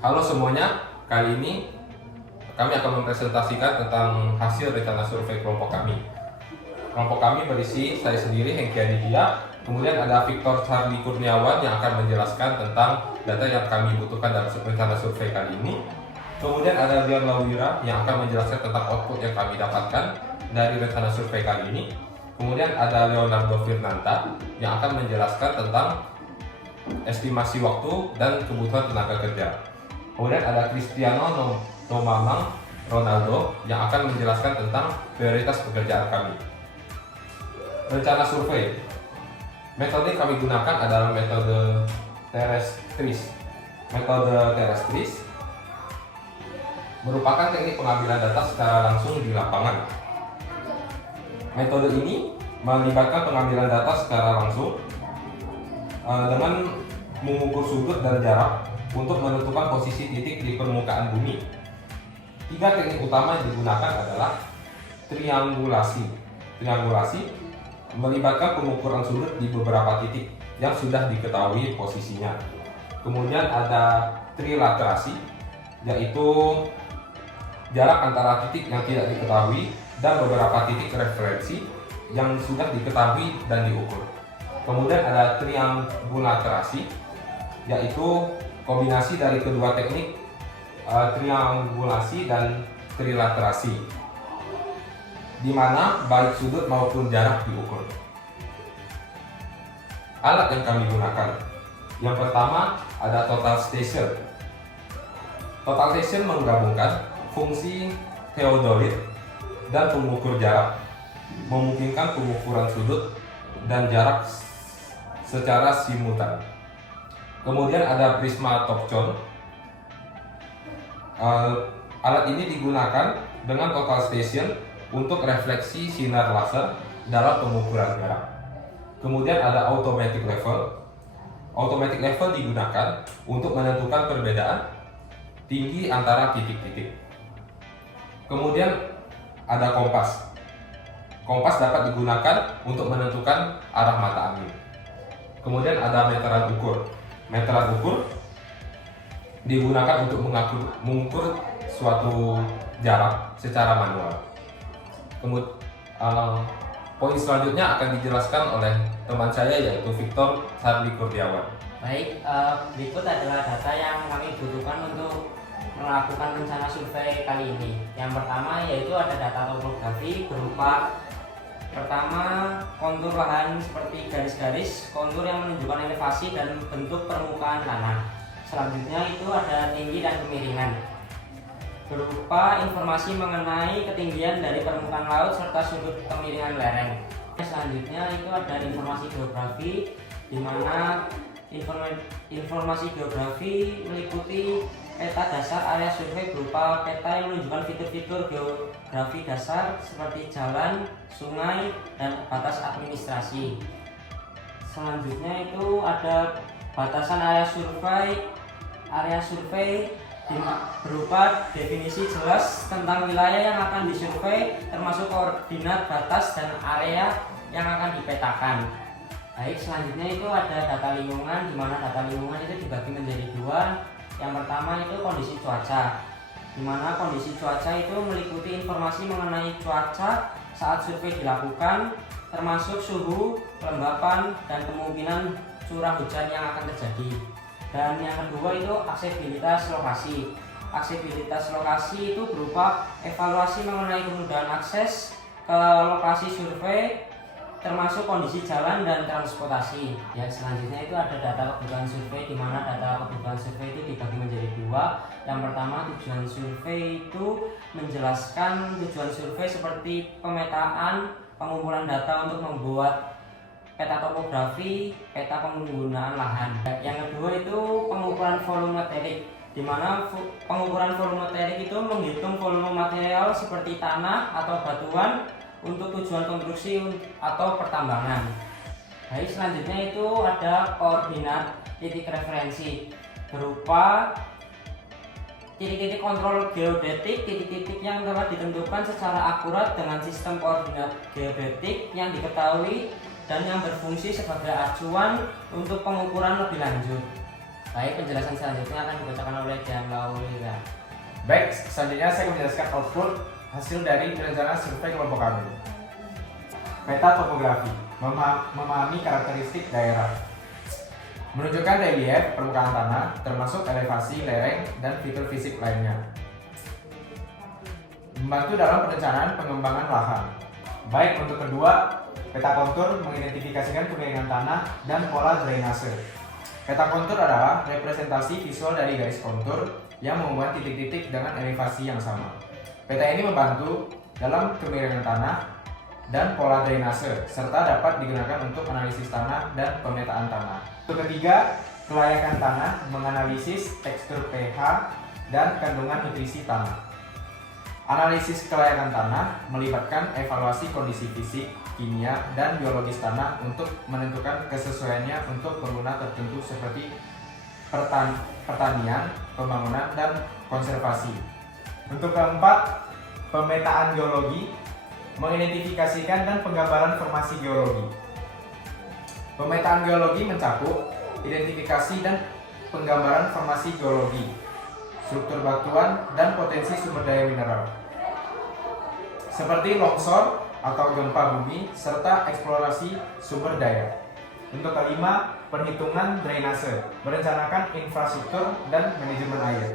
Halo semuanya, kali ini kami akan mempresentasikan tentang hasil rencana survei kelompok kami. Kelompok kami berisi saya sendiri, Hengki Aditya, kemudian ada Victor Charlie Kurniawan yang akan menjelaskan tentang data yang kami butuhkan dalam rencana survei kali ini. Kemudian ada Dion Lawira yang akan menjelaskan tentang output yang kami dapatkan dari rencana survei kali ini. Kemudian ada Leonardo Firnanta yang akan menjelaskan tentang estimasi waktu dan kebutuhan tenaga kerja. Kemudian ada Cristiano Nomamang Ronaldo yang akan menjelaskan tentang prioritas pekerjaan kami. Rencana survei. Metode yang kami gunakan adalah metode terestris. Metode terestris merupakan teknik pengambilan data secara langsung di lapangan. Metode ini melibatkan pengambilan data secara langsung dengan mengukur sudut dan jarak untuk menentukan posisi titik di permukaan bumi. 3 teknik utama yang digunakan adalah triangulasi. Triangulasi melibatkan pengukuran sudut di beberapa titik yang sudah diketahui posisinya. Kemudian ada trilaterasi, yaitu jarak antara titik yang tidak diketahui dan beberapa titik referensi yang sudah diketahui dan diukur. Kemudian ada triangulaterasi, yaitu kombinasi dari kedua teknik triangulasi dan trilaterasi, di mana baik sudut maupun jarak diukur. Alat yang kami gunakan, yang pertama ada total station. Total station menggabungkan fungsi theodolit dan pengukur jarak, memungkinkan pengukuran sudut dan jarak secara simultan. Kemudian ada prisma Topcon. Alat ini digunakan dengan total station untuk refleksi sinar laser dalam pengukuran jarak. Kemudian ada automatic level. Automatic level digunakan untuk menentukan perbedaan tinggi antara titik-titik. Kemudian ada kompas. Kompas dapat digunakan untuk menentukan arah mata angin. Kemudian ada meteran ukur. Meteran ukur digunakan untuk mengukur suatu jarak secara manual. Kemudian poin selanjutnya akan dijelaskan oleh teman saya, yaitu Victor Charlie Kurniawan. Baik, berikut adalah data yang kami butuhkan untuk melakukan rencana survei kali ini. Yang pertama yaitu ada data topografi berupa pertama kontur lahan seperti garis-garis, kontur yang menunjukkan elevasi dan bentuk permukaan tanah. Selanjutnya itu ada tinggi dan kemiringan, berupa informasi mengenai ketinggian dari permukaan laut serta sudut kemiringan lereng. Selanjutnya itu ada informasi geografi, di mana informasi geografi meliputi peta dasar area survei berupa peta yang menunjukkan fitur-fitur geografi dasar seperti jalan, sungai, dan batas administrasi. Selanjutnya itu ada batasan area survei. Area survei berupa definisi jelas tentang wilayah yang akan disurvei, termasuk koordinat batas dan area yang akan dipetakan. Baik, selanjutnya itu ada data lingkungan, di mana data lingkungan itu dibagi menjadi 2. Yang pertama itu kondisi cuaca, di mana kondisi cuaca itu meliputi informasi mengenai cuaca saat survei dilakukan, termasuk suhu, kelembapan, dan kemungkinan curah hujan yang akan terjadi. Dan yang kedua itu aksesibilitas lokasi. Aksesibilitas lokasi itu berupa evaluasi mengenai kemudahan akses ke lokasi survei, termasuk kondisi jalan dan transportasi. Ya, selanjutnya itu ada data kebutuhan survei, di mana data kebutuhan survei itu dibagi menjadi 2. Yang pertama, tujuan survei itu menjelaskan tujuan survei seperti pemetaan, pengumpulan data untuk membuat peta topografi, peta penggunaan lahan. Yang kedua itu pengukuran volumetrik, di mana pengukuran volumetrik itu menghitung volume material seperti tanah atau batuan untuk tujuan konstruksi atau pertambangan. Baik, selanjutnya itu ada koordinat titik referensi, berupa titik-titik kontrol geodetik, titik-titik yang telah ditentukan secara akurat dengan sistem koordinat geodetik yang diketahui dan yang berfungsi sebagai acuan untuk pengukuran lebih lanjut. Baik, penjelasan selanjutnya akan dibacakan oleh Dian Laurira. Baik, selanjutnya saya akan menjelaskan output hasil dari perencanaan survei kelompok kami. Peta topografi, memahami karakteristik daerah, menunjukkan relief permukaan tanah, termasuk elevasi, lereng, dan fitur fisik lainnya. Membantu dalam perencanaan pengembangan lahan. Baik, untuk kedua, peta kontur mengidentifikasikan pemiringan tanah dan pola drainase. Peta kontur adalah representasi visual dari garis kontur yang membuat titik-titik dengan elevasi yang sama. Peta ini membantu dalam kemiringan tanah dan pola drainase, serta dapat digunakan untuk analisis tanah dan pemetaan tanah. Untuk ketiga, kelayakan tanah, menganalisis tekstur pH dan kandungan nutrisi tanah. Analisis kelayakan tanah melibatkan evaluasi kondisi fisik, kimia, dan biologis tanah untuk menentukan kesesuaiannya untuk pengguna tertentu seperti pertanian, pembangunan, dan konservasi. Untuk keempat, pemetaan geologi, mengidentifikasikan dan penggambaran formasi geologi. Pemetaan geologi mencakup identifikasi dan penggambaran formasi geologi, struktur batuan, dan potensi sumber daya mineral, seperti longsor atau gempa bumi, serta eksplorasi sumber daya. Untuk kelima, perhitungan drainase, merencanakan infrastruktur dan manajemen air.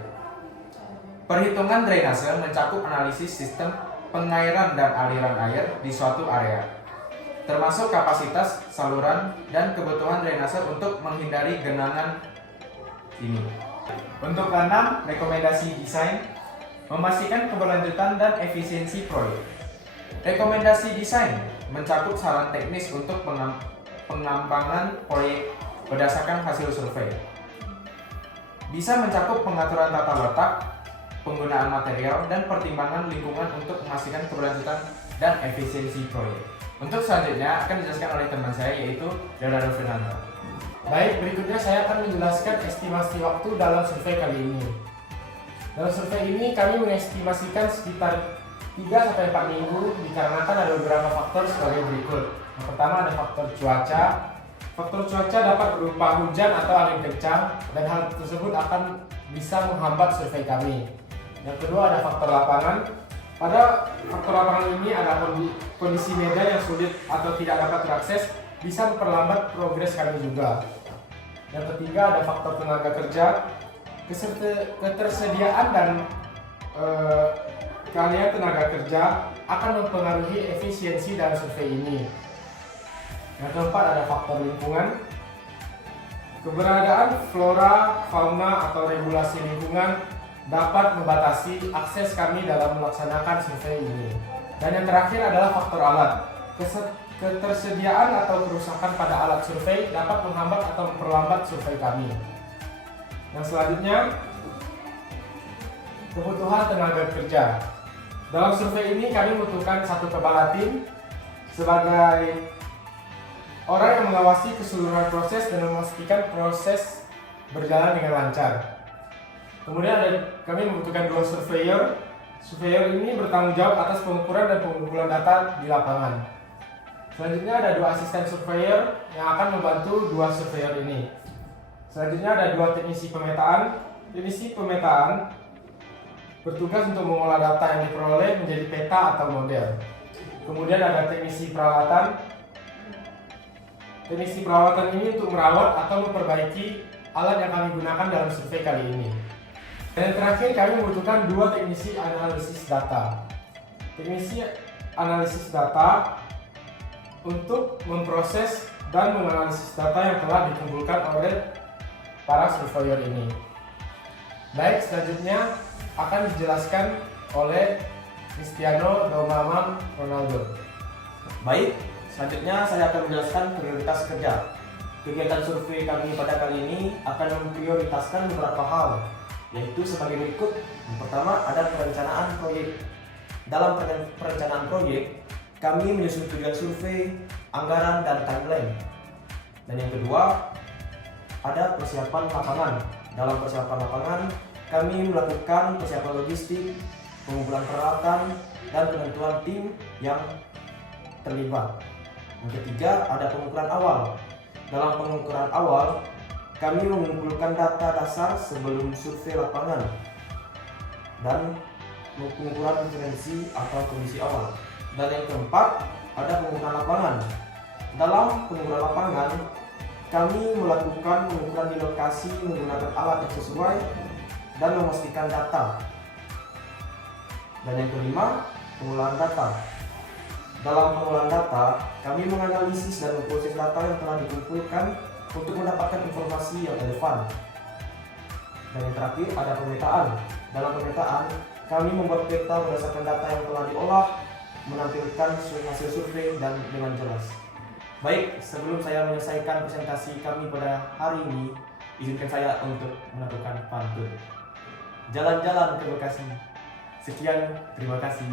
Perhitungan drainase mencakup analisis sistem pengairan dan aliran air di suatu area, termasuk kapasitas saluran dan kebutuhan drainase untuk menghindari genangan ini. Untuk keenam, rekomendasi desain, memastikan keberlanjutan dan efisiensi proyek. Rekomendasi desain mencakup saran teknis untuk pengembangan proyek berdasarkan hasil survei. Bisa mencakup pengaturan tata letak, penggunaan material, dan pertimbangan lingkungan untuk memastikan keberlanjutan dan efisiensi proyek. Untuk selanjutnya akan dijelaskan oleh teman saya, yaitu Leonardo Fernando. Baik, berikutnya saya akan menjelaskan estimasi waktu dalam survei kali ini. Dalam survei ini kami mengestimasikan sekitar 3-4 minggu dikarenakan ada beberapa faktor sebagai berikut. Yang pertama ada faktor cuaca. Faktor cuaca dapat berupa hujan atau angin kencang dan hal tersebut akan bisa menghambat survei kami. Yang kedua ada faktor lapangan. Pada faktor lapangan ini ada kondisi medan yang sulit atau tidak dapat terakses, bisa memperlambat progres kami juga. Yang ketiga ada faktor tenaga kerja. Ketersediaan dan keahlian tenaga kerja akan mempengaruhi efisiensi dalam survei ini. Yang keempat ada faktor lingkungan. Keberadaan flora, fauna, atau regulasi lingkungan dapat membatasi akses kami dalam melaksanakan survei ini. Dan yang terakhir adalah faktor alat. Ketersediaan atau kerusakan pada alat survei dapat menghambat atau memperlambat survei kami. Yang selanjutnya, kebutuhan tenaga kerja. Dalam survei ini kami membutuhkan satu kepala tim sebagai orang yang mengawasi keseluruhan proses dan memastikan proses berjalan dengan lancar. Kemudian kami membutuhkan 2 surveyor. Surveyor ini bertanggung jawab atas pengukuran dan pengumpulan data di lapangan. Selanjutnya ada 2 asisten surveyor yang akan membantu 2 surveyor ini. Selanjutnya ada 2 teknisi pemetaan. Teknisi pemetaan bertugas untuk mengolah data yang diperoleh menjadi peta atau model. Kemudian ada teknisi perawatan. Teknisi perawatan ini untuk merawat atau memperbaiki alat yang kami gunakan dalam survei kali ini. Dan yang terakhir kami membutuhkan 2 teknisi analisis data. Teknisi analisis data untuk memproses dan menganalisis data yang telah dikumpulkan oleh para surveyor ini. Baik, selanjutnya akan dijelaskan oleh Cristiano Domamam Ronaldo. Baik, selanjutnya saya akan menjelaskan prioritas kerja. Kegiatan survei kami pada kali ini akan memprioritaskan beberapa hal, yaitu sebagai berikut. Yang pertama ada perencanaan proyek. Dalam perencanaan proyek, kami menyusun tujuan survei, anggaran, dan timeline. Dan yang kedua, ada persiapan lapangan. Dalam persiapan lapangan, kami melakukan persiapan logistik, pengumpulan peralatan, dan penentuan tim yang terlibat. Yang ketiga, ada pengukuran awal. Dalam pengukuran awal, kami mengumpulkan data dasar sebelum survei lapangan dan pengumpulan referensi atau kondisi awal. Dan yang keempat, ada pengukuran lapangan. Dalam pengukuran lapangan, kami melakukan pengukuran di lokasi menggunakan alat yang sesuai dan memastikan data. Dan yang kelima, pengolahan data. Dalam pengolahan data, kami menganalisis dan memproses data yang telah dikumpulkan untuk mendapatkan informasi yang relevan. Dan yang terakhir, ada pemetaan. Dalam pemetaan, kami membuat peta berdasarkan data yang telah diolah, menampilkan hasil survei dan dengan jelas. Baik, sebelum saya menyelesaikan presentasi kami pada hari ini, izinkan saya untuk melakukan pantun. Jalan-jalan ke Bekasi. Sekian, terima kasih.